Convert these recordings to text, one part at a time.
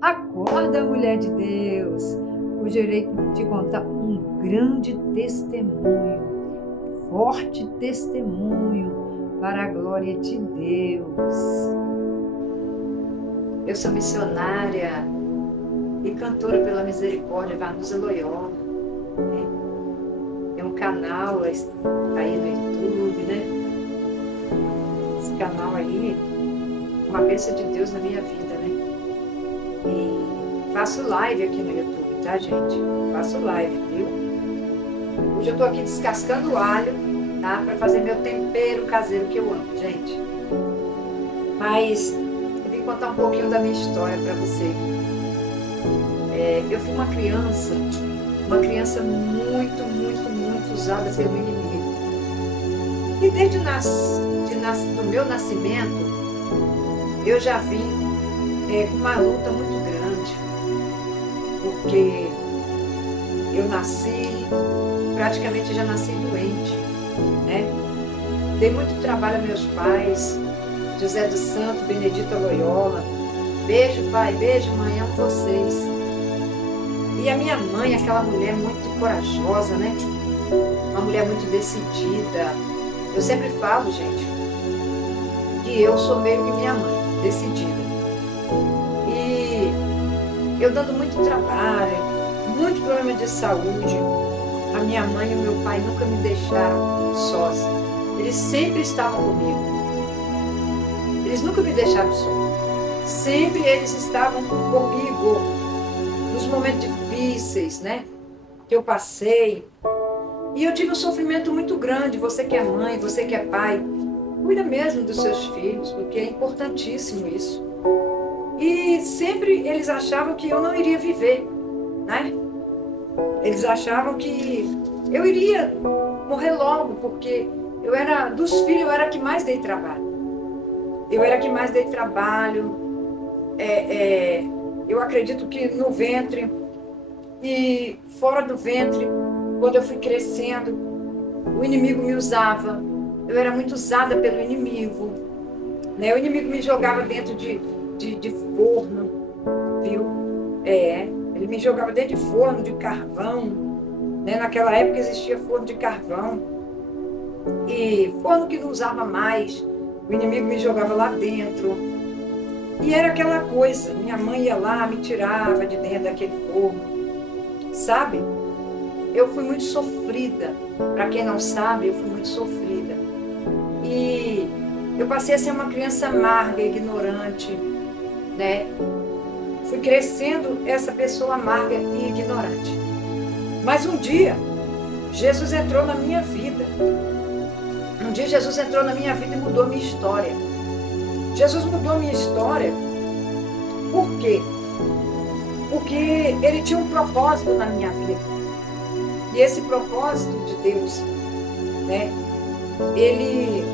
Acorda, mulher de Deus! Hoje eu irei te contar um grande testemunho, forte testemunho para a glória de Deus. Eu sou missionária e cantora pela Misericórdia Vanusa Loyola. Tem um canal aí no YouTube, né? Esse canal aí, uma bênção de Deus na minha vida, né? E faço live aqui no YouTube, tá, gente? Faço live, viu? Hoje eu tô aqui descascando o alho, tá? Para fazer meu tempero caseiro que eu amo, gente. Mas eu vim contar um pouquinho da minha história para você. Eu fui uma criança muito usada pelo inimigo. E desde do meu nascimento, eu já vim com uma luta muito grande, porque eu praticamente já nasci doente, né? Dei muito trabalho a meus pais, José do Santo, Benedita Loyola. Beijo, pai, beijo, mãe, amo vocês. E a minha mãe, aquela mulher muito corajosa, né? Uma mulher muito decidida. Eu sempre falo, gente, que eu sou meio que minha mãe, decidida. E eu dando muito trabalho, muito problema de saúde, a minha mãe e o meu pai nunca me deixaram sós. Eles sempre estavam comigo. Eles nunca me deixaram só. Sempre eles estavam comigo nos momentos difíceis, né? Que eu passei. E eu tive um sofrimento muito grande. Você que é mãe, você que é pai, cuida mesmo dos seus filhos, porque é importantíssimo isso. E sempre eles achavam que eu não iria viver, né? Eles achavam que eu iria morrer logo, porque dos filhos, eu era a que mais dei trabalho. Eu acredito que no ventre e fora do ventre, quando eu fui crescendo, o inimigo me usava. Eu era muito usada pelo inimigo, né? O inimigo me jogava dentro de forno, viu? Ele me jogava dentro de forno de carvão, né? Naquela época existia forno de carvão. E forno que não usava mais, o inimigo me jogava lá dentro. E era aquela coisa, minha mãe ia lá, me tirava de dentro daquele forno, sabe? Eu fui muito sofrida. Para quem não sabe, eu fui muito sofrida. E eu passei a ser uma criança amarga, ignorante, né? Fui crescendo essa pessoa amarga e ignorante. Mas um dia, Jesus entrou na minha vida. Um dia Jesus entrou na minha vida e mudou a minha história. Jesus mudou a minha história. Por quê? Porque ele tinha um propósito na minha vida. E esse propósito de Deus, né? Ele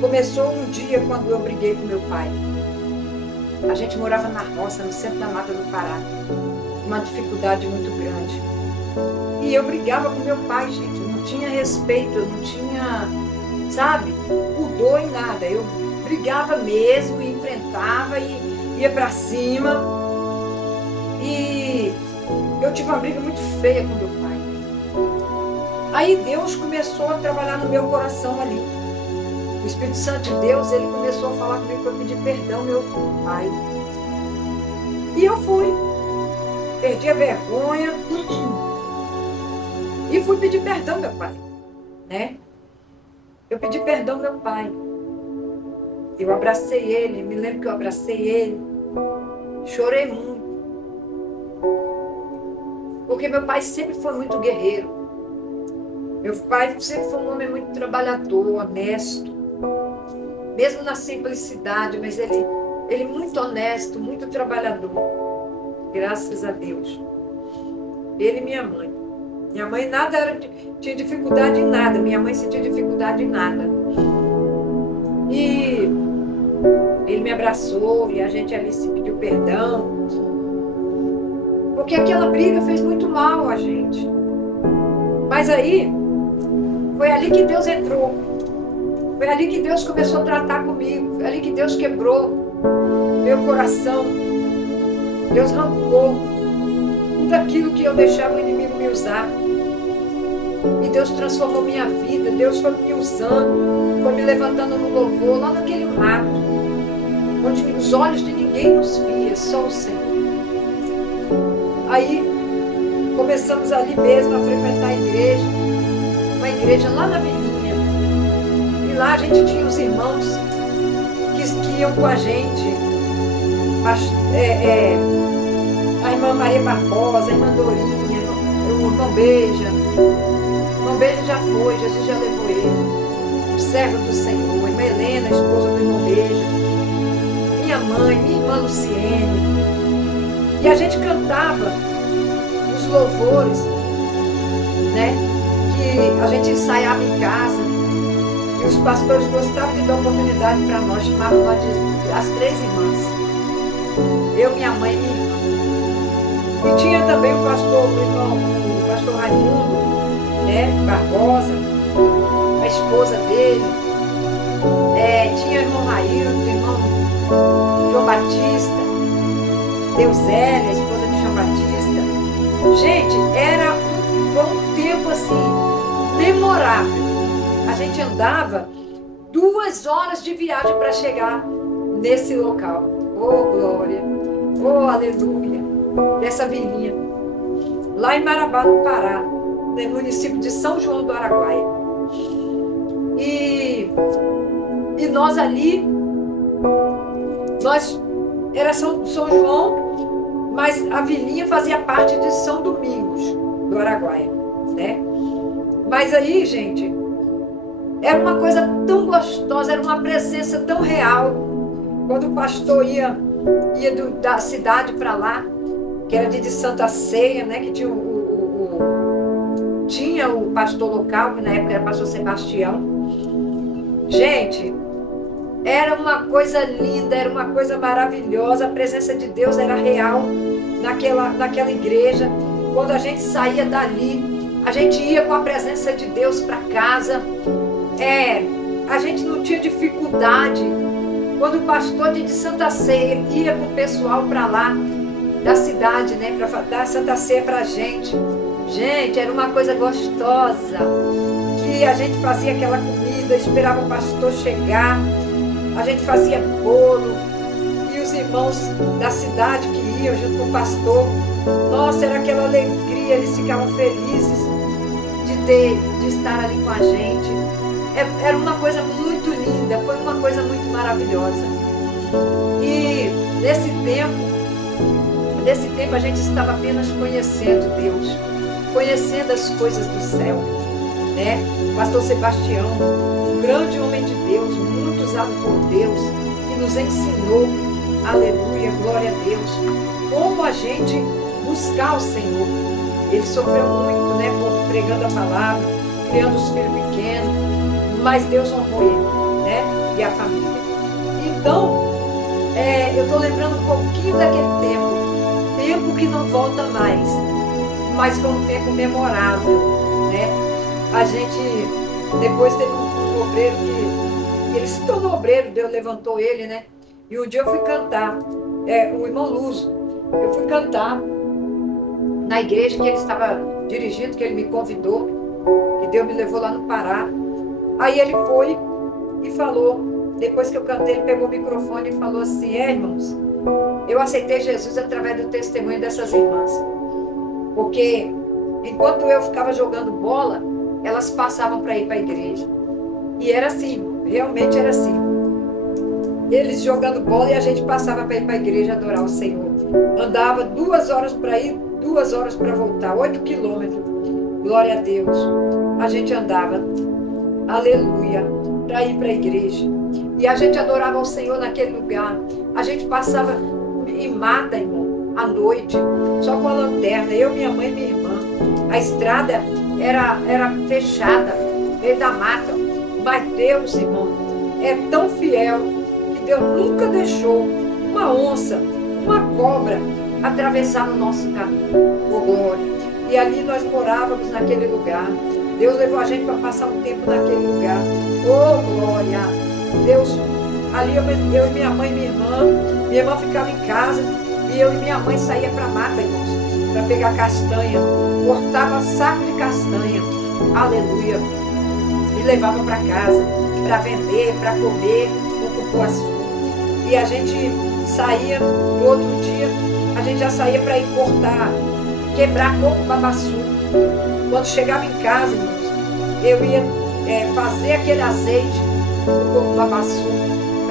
começou um dia quando eu briguei com meu pai. A gente morava na roça, no centro da mata do Pará. Uma dificuldade muito grande. E eu brigava com meu pai, gente. Eu não tinha respeito, eu não tinha, sabe, pudor em nada. Eu brigava mesmo, enfrentava e ia pra cima. E eu tive uma briga muito feia com meu pai. Aí Deus começou a trabalhar no meu coração ali. O Espírito Santo de Deus, ele começou a falar comigo para pedir perdão ao meu pai. E eu fui. Perdi a vergonha e fui pedir perdão ao meu pai, né? Eu pedi perdão ao meu pai. Eu abracei ele, me lembro que eu abracei ele. Chorei muito. Porque meu pai sempre foi muito guerreiro. Meu pai sempre foi um homem muito trabalhador, honesto. Mesmo na simplicidade, mas ele muito honesto, muito trabalhador. Graças a Deus. Ele e minha mãe. Minha mãe tinha dificuldade em nada. Minha mãe sentia dificuldade em nada. E ele me abraçou e a gente ali se pediu perdão. Porque aquela briga fez muito mal a gente. Mas aí, foi ali que Deus entrou. Foi ali que Deus começou a tratar comigo. Foi ali que Deus quebrou meu coração. Deus arrancou tudo aquilo que eu deixava o inimigo me usar. E Deus transformou minha vida. Deus foi me usando, foi me levantando no louvor, lá naquele mato, onde os olhos de ninguém nos via, só o Senhor. Aí começamos ali mesmo a frequentar a igreja, uma igreja lá na Vilinha. E lá a gente tinha os irmãos que iam com a gente. A irmã Maria Barbosa, a irmã Dorinha, o irmão Beija. O irmão Beija já foi, Jesus já levou ele. O servo do Senhor, a irmã Helena, a esposa do irmão Beija. Minha mãe, minha irmã Luciene. E a gente cantava os louvores, né? Que a gente ensaiava em casa. E os pastores gostavam de dar oportunidade para nós, chamavam nós de as 3 irmãs. Eu, minha mãe e minha irmã. E tinha também o pastor Raimundo, né? Barbosa, a esposa dele. Tinha o irmão Raildo, o irmão João Batista, Deusélia, a esposa de João Batista. Gente, foi um tempo assim, memorável. A gente andava 2 horas de viagem para chegar nesse local. Oh, glória! Oh, aleluia! Dessa vilinha. Lá em Marabá, no Pará, no município de São João do Araguaia. E nós ali, era São João, mas a vilinha fazia parte de São Domingos do Araguaia, né? Mas aí, gente, era uma coisa tão gostosa, era uma presença tão real. Quando o pastor ia da cidade para lá, que era de Santa Ceia, né? Que tinha o pastor local, que na época era o pastor Sebastião. Gente, era uma coisa linda, era uma coisa maravilhosa. A presença de Deus era real naquela igreja. Quando a gente saía dali, a gente ia com a presença de Deus para casa. A gente não tinha dificuldade. Quando o pastor de Santa Ceia ia com o pessoal para lá da cidade, né, para dar Santa Ceia para a gente. Gente, era uma coisa gostosa, que a gente fazia aquela comida, esperava o pastor chegar, a gente fazia bolo, e os irmãos da cidade que iam junto com o pastor, nossa, era aquela alegria, eles ficavam felizes de estar ali com a gente. Era uma coisa muito linda, foi uma coisa muito maravilhosa. E nesse tempo a gente estava apenas conhecendo Deus, conhecendo as coisas do céu, né? O pastor Sebastião, um grande homem de Deus, muito usado por Deus, que nos ensinou, aleluia, glória a Deus, como a gente buscar o Senhor. Ele sofreu muito, né, por pregando a palavra, criando os filhos pequenos, mas Deus honrou ele, né, e a família. Então, eu estou lembrando um pouquinho daquele tempo que não volta mais, mas foi um tempo memorável, né? A gente, depois teve um obreiro que ele se tornou obreiro, Deus levantou ele, né? E um dia eu fui cantar, o irmão Luso, eu fui cantar na igreja que ele estava dirigindo, que ele me convidou, que Deus me levou lá no Pará. Aí ele foi e falou, depois que eu cantei, ele pegou o microfone e falou assim: irmãos, eu aceitei Jesus através do testemunho dessas irmãs. Porque enquanto eu ficava jogando bola, elas passavam para ir para a igreja. E era assim, realmente era assim. Eles jogando bola e a gente passava para ir para a igreja adorar o Senhor. Andava 2 horas para ir, 2 horas para voltar, 8 quilômetros. Glória a Deus. A gente andava, aleluia, para ir para a igreja. E a gente adorava o Senhor naquele lugar. A gente passava em mata, irmão, à noite, só com a lanterna, eu, minha mãe e minha irmã. A estrada era fechada, meio da mata. Mas Deus, irmão, é tão fiel que Deus nunca deixou uma onça, uma cobra atravessar no nosso caminho. Oh, glória. E ali nós morávamos naquele lugar. Deus levou a gente para passar um tempo naquele lugar. Oh, glória! Deus, ali eu e minha mãe e minha irmã ficava em casa E eu e minha mãe saía para a mata, irmãos, para pegar castanha. Cortava saco de castanha. Aleluia. E levava para casa, para vender, para comer com cupuaçu. E a gente saía, no outro dia, a gente já saía para ir cortar, quebrar coco babaçu. Quando chegava em casa, irmãos, eu ia fazer aquele azeite do coco babaçu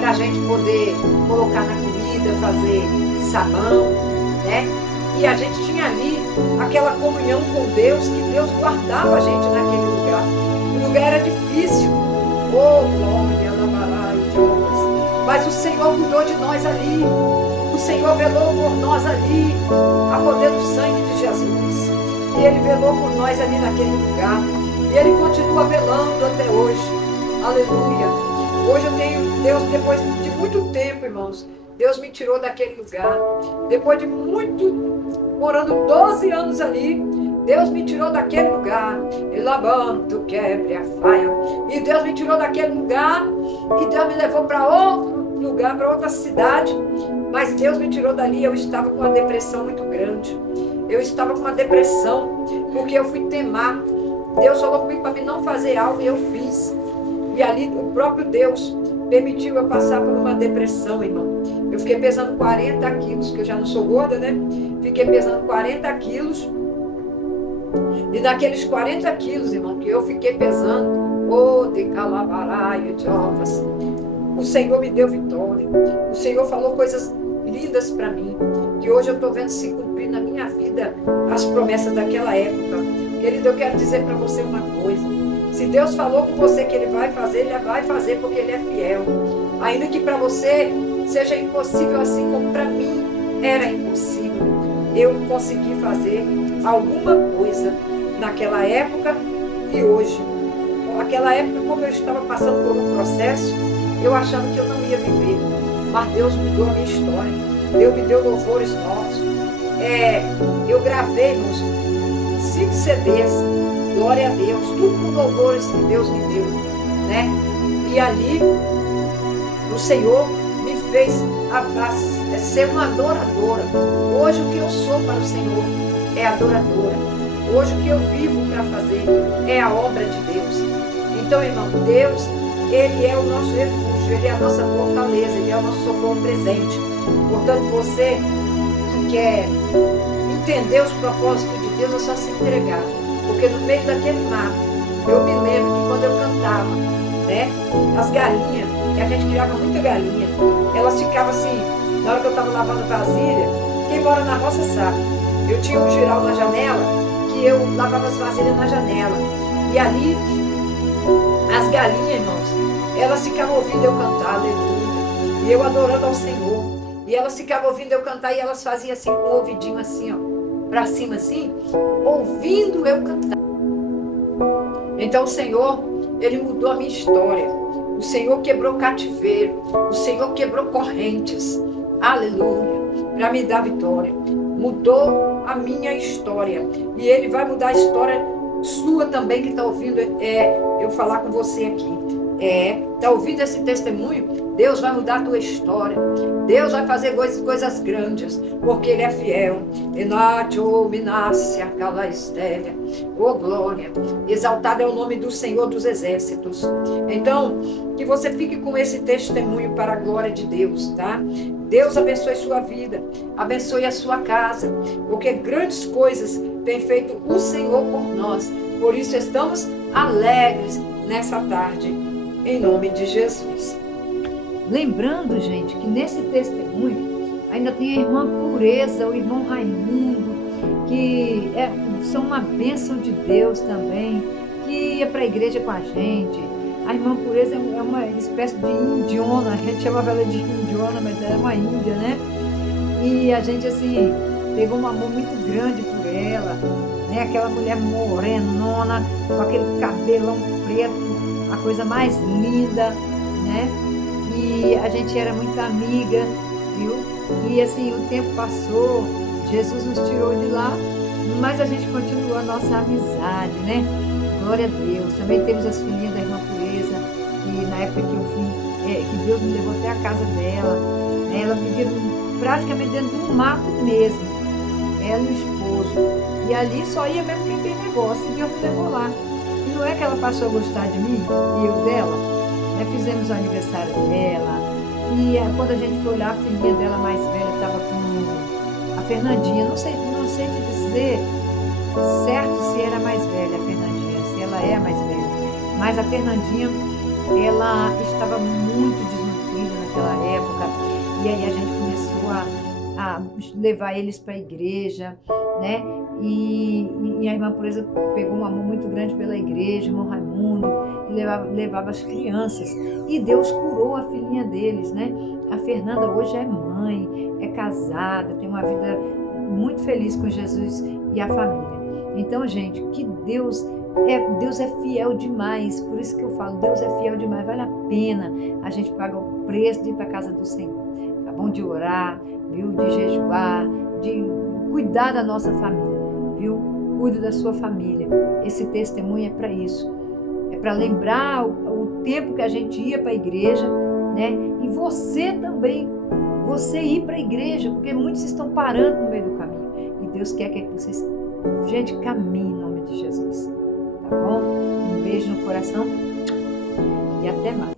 para a gente poder colocar na comida, fazer sabão, né? E a gente tinha ali aquela comunhão com Deus, que Deus guardava a gente naquele lugar. O lugar era difícil. Oh, glória, labarai, Deus. Mas o Senhor cuidou de nós ali. O Senhor velou por nós ali, a poder do sangue de Jesus. E Ele velou por nós ali naquele lugar. E Ele continua velando até hoje. Aleluia. Hoje eu tenho Deus, depois de muito tempo, irmãos, Deus me tirou daquele lugar. Depois de morando 12 anos ali, Deus me tirou daquele lugar. E lavando, quebre a faia. E Deus me tirou daquele lugar. E Deus me levou para outro lugar, para outra cidade. Mas Deus me tirou dali. Eu estava com uma depressão muito grande. Eu estava com uma depressão, porque eu fui temar. Deus falou comigo para mim não fazer algo e eu fiz. E ali o próprio Deus permitiu eu passar por uma depressão, irmão. Eu fiquei pesando 40 quilos, que eu já não sou gorda, né? Fiquei pesando 40 quilos. E naqueles 40 quilos, irmão, que eu fiquei pesando, de calabaraio, de ovas, o Senhor me deu vitória. O Senhor falou coisas lindas para mim, que hoje eu estou vendo se cumprir na minha vida as promessas daquela época. Querido, eu quero dizer para você uma coisa. Se Deus falou com você que Ele vai fazer, Ele vai fazer porque Ele é fiel. Ainda que para você seja impossível, assim como para mim era impossível, eu consegui fazer alguma coisa naquela época e hoje. Naquela época, como eu estava passando por um processo, eu achando que eu não ia viver. Mas Deus mudou a minha história. Deus me deu louvores novos. Eu gravei, irmãos, 5 CDs. Glória a Deus, tudo com louvores que Deus me deu, né? E ali, o Senhor me fez ser uma adoradora. Hoje o que eu sou para o Senhor é adoradora. Hoje o que eu vivo para fazer é a obra de Deus. Então, irmão, Deus, Ele é o nosso refúgio, Ele é a nossa fortaleza, Ele é o nosso socorro presente. Portanto, você que quer entender os propósitos de Deus, é só se entregar. Porque no meio daquele mato, eu me lembro que quando eu cantava, né, as galinhas, que a gente criava muita galinha, elas ficavam assim, na hora que eu estava lavando vasilha, quem mora na roça sabe, eu tinha um giral na janela, que eu lavava as vasilhas na janela, e ali, as galinhas, irmãos, elas ficavam ouvindo eu cantar, aleluia, e eu adorando ao Senhor, e elas ficavam ouvindo eu cantar, e elas faziam assim, com o ouvidinho assim, ó, para cima assim, ouvindo eu cantar. Então o Senhor, Ele mudou a minha história. O Senhor quebrou cativeiro. O Senhor quebrou correntes. Aleluia. Para me dar vitória. Mudou a minha história. E Ele vai mudar a história sua também, que está ouvindo eu falar com você aqui. Está ouvindo esse testemunho? Deus vai mudar a tua história. Deus vai fazer coisas grandes, porque Ele é fiel. Oh, glória. Exaltado é o nome do Senhor dos Exércitos. Então, que você fique com esse testemunho para a glória de Deus, tá? Deus abençoe sua vida, abençoe a sua casa, porque grandes coisas tem feito o Senhor por nós. Por isso estamos alegres nessa tarde, em nome de Jesus. Lembrando, gente, que nesse testemunho ainda tem a irmã Pureza, o irmão Raimundo, que são uma bênção de Deus também, que ia para a igreja com a gente. A irmã Pureza é uma espécie de indiona, a gente chamava ela de indiona, mas ela é uma índia, né? E a gente, assim, pegou um amor muito grande por ela, né? Aquela mulher morenona, com aquele cabelão preto, a coisa mais linda, né? E a gente era muito amiga, viu? E assim, o tempo passou, Jesus nos tirou de lá, mas a gente continuou a nossa amizade, né? Glória a Deus. Também temos as filhinhas da irmã Pureza, que na época que eu fui, que Deus me levou até a casa dela, né? Ela vivia praticamente dentro de um mato mesmo, ela e o esposo. E ali só ia mesmo quem tem negócio, e Deus me levou lá. E não é que ela passou a gostar de mim, e eu dela, né? Fizemos o aniversário dela, e quando a gente foi lá, a filhinha dela mais velha estava com a Fernandinha, não sei te dizer certo se era mais velha a Fernandinha, se ela é a mais velha, mas a Fernandinha, ela estava muito desnutrida naquela época, e aí a gente começou a levar eles para a igreja, né? E a irmã Pureza pegou um amor muito grande pela igreja, irmão Raimundo, e levava as crianças. E Deus curou a filhinha deles, né? A Fernanda hoje é mãe, é casada, tem uma vida muito feliz com Jesus e a família. Então, gente, que Deus é fiel demais. Por isso que eu falo, Deus é fiel demais. Vale a pena a gente pagar o preço de ir para a casa do Senhor. Tá bom? De orar, viu? De jejuar, de cuidar da nossa família, viu? Cuide da sua família. Esse testemunho é para isso. É para lembrar o tempo que a gente ia para a igreja, né? E você também, você ir para a igreja, porque muitos estão parando no meio do caminho. E Deus quer que vocês, gente, caminhem em nome de Jesus. Tá bom? Um beijo no coração e até mais.